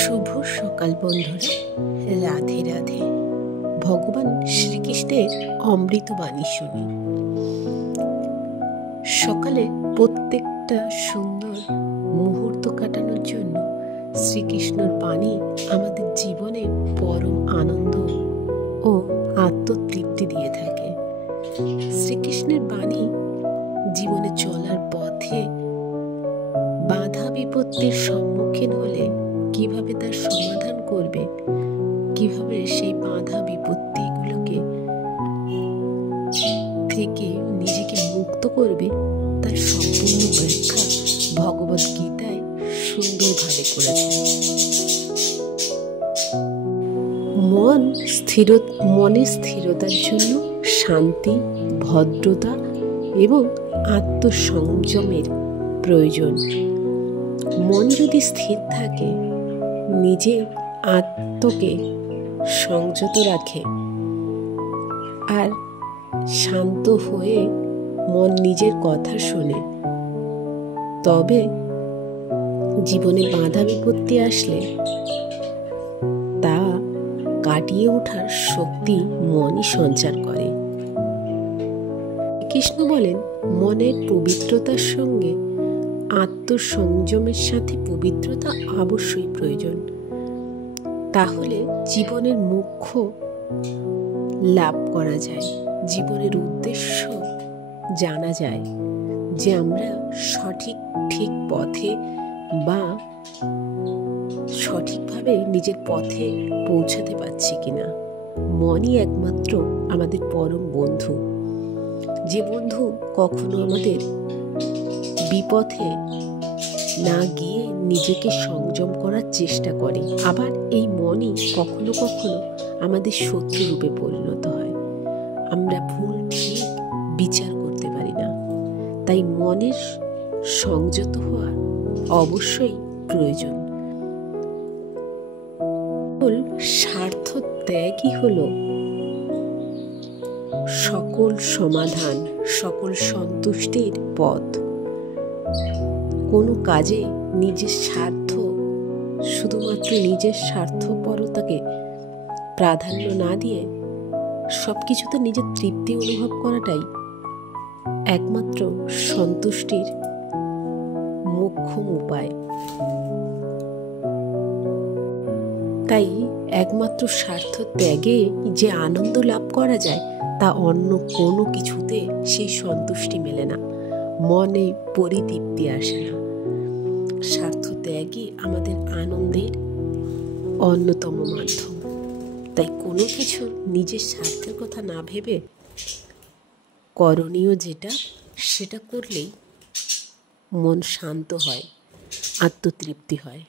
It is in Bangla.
শুভ সকাল বন্ধুরা, রাধে রাধে। ভগবান শ্রীকৃষ্ণের অমৃত বাণী শুনি। সকালে প্রত্যেকটা সুন্দর মুহূর্ত কাটানোর জন্য শ্রীকৃষ্ণের বাণী আমাদের জীবনে পরম আনন্দ ও আত্মতৃপ্তি দিয়ে থাকে। শ্রীকৃষ্ণের বাণী জীবনে চলার পথে বাধা বিপত্তির সম্মুখীন হলে কিভাবে তার সমাধান করবে, কিভাবে সেই বাধা বিপত্তিগুলোকে থেকে নিজেকে মুক্ত করবে, তার সম্পূর্ণ ব্যাখ্যা ভগবদ গীতায় সুন্দরভাবে করেছে। মনের স্থিরতার জন্য শান্তি, ভদ্রতা এবং আত্মসংযমের প্রয়োজন। মন যদি স্থির থাকে, নিজের আত্মকে সংযত রাখে আর শান্ত হয়ে মন নিজের কথা শোনে, তবে জীবনে বাধা বিপত্তি আসলে তা কাটিয়ে ওঠার শক্তি মনই সঞ্চার করে। কৃষ্ণ বলেন, মনের পবিত্রতার সঙ্গে আত্মসংযমের সাথে পবিত্রতা অবশ্যই প্রয়োজন। তাহলে জীবনের মুখ্য লাভ করা যায়, জীবনের উদ্দেশ্য জানা যায় যে আমরা ঠিক পথে বা সঠিকভাবে নিজের পথে পৌঁছাতে পারছি কিনা। মনই একমাত্র আমাদের পরম বন্ধু, যে বন্ধু কখনো আমাদের বিপথে না গিয়ে নিজেকে সংযম করার চেষ্টা করে। আবার এই মনই কখনো কখনো আমাদের শত্রু রূপে পরিণত হয়। আমরা ভুল ঠিক বিচার করতে পারি না। তাই মনের সংযত হওয়া অবশ্যই প্রয়োজন। স্বার্থ ত্যাগই হলো সকল সমাধান, সকল সন্তুষ্টির পথ। কোনো কাজে নিজের স্বার্থ, শুধুমাত্র নিজের স্বার্থপরতাকে প্রাধান্য না দিয়ে সবকিছুতে নিজের তৃপ্তি অনুভব করাটাই একমাত্র সন্তুষ্টির মোক্ষম উপায়। তাই একমাত্র স্বার্থ ত্যাগে যে আনন্দ লাভ করা যায়, তা অন্য কোনো কিছুতে সেই সন্তুষ্টি মেলে না, মনে পরিতৃপ্তি আসে না। স্বার্থ ত্যাগই আমাদের আনন্দের অন্যতম মাধ্যম। তাই কোনো কিছু নিজের স্বার্থের কথা না ভেবে করণীয় সেটা করলেই মন শান্ত হয়, আত্মতৃপ্তি হয়।